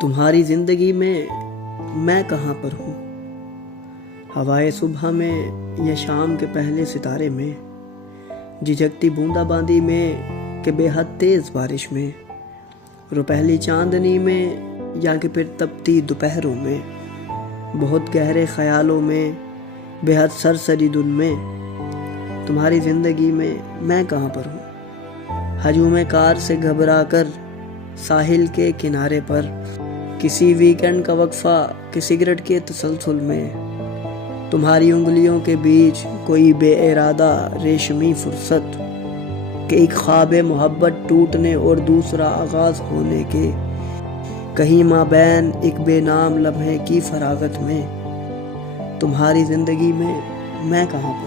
तुम्हारी जिंदगी में मैं कहाँ पर हूँ, हवाए सुबह में या शाम के पहले सितारे में, झिझकती बूंदाबांदी में कि बेहद तेज़ बारिश में, रुपहली चांदनी में या कि फिर तपती दोपहरों में, बहुत गहरे ख्यालों में, बेहद सरसरी धुन में, तुम्हारी ज़िंदगी में मैं कहाँ पर हूँ। हजूम कार से घबरा कर साहिल के किनारे पर, किसी वीकेंड का वक्फा कि सिगरेट के तसलसल में, तुम्हारी उंगलियों के बीच कोई बेइरादा रेशमी फुर्सत कि एक ख्वाब मोहब्बत टूटने और दूसरा आगाज होने के, कहीं माबैन एक बेनाम लम्हे की फरागत में, तुम्हारी जिंदगी में मैं कहाँ पर।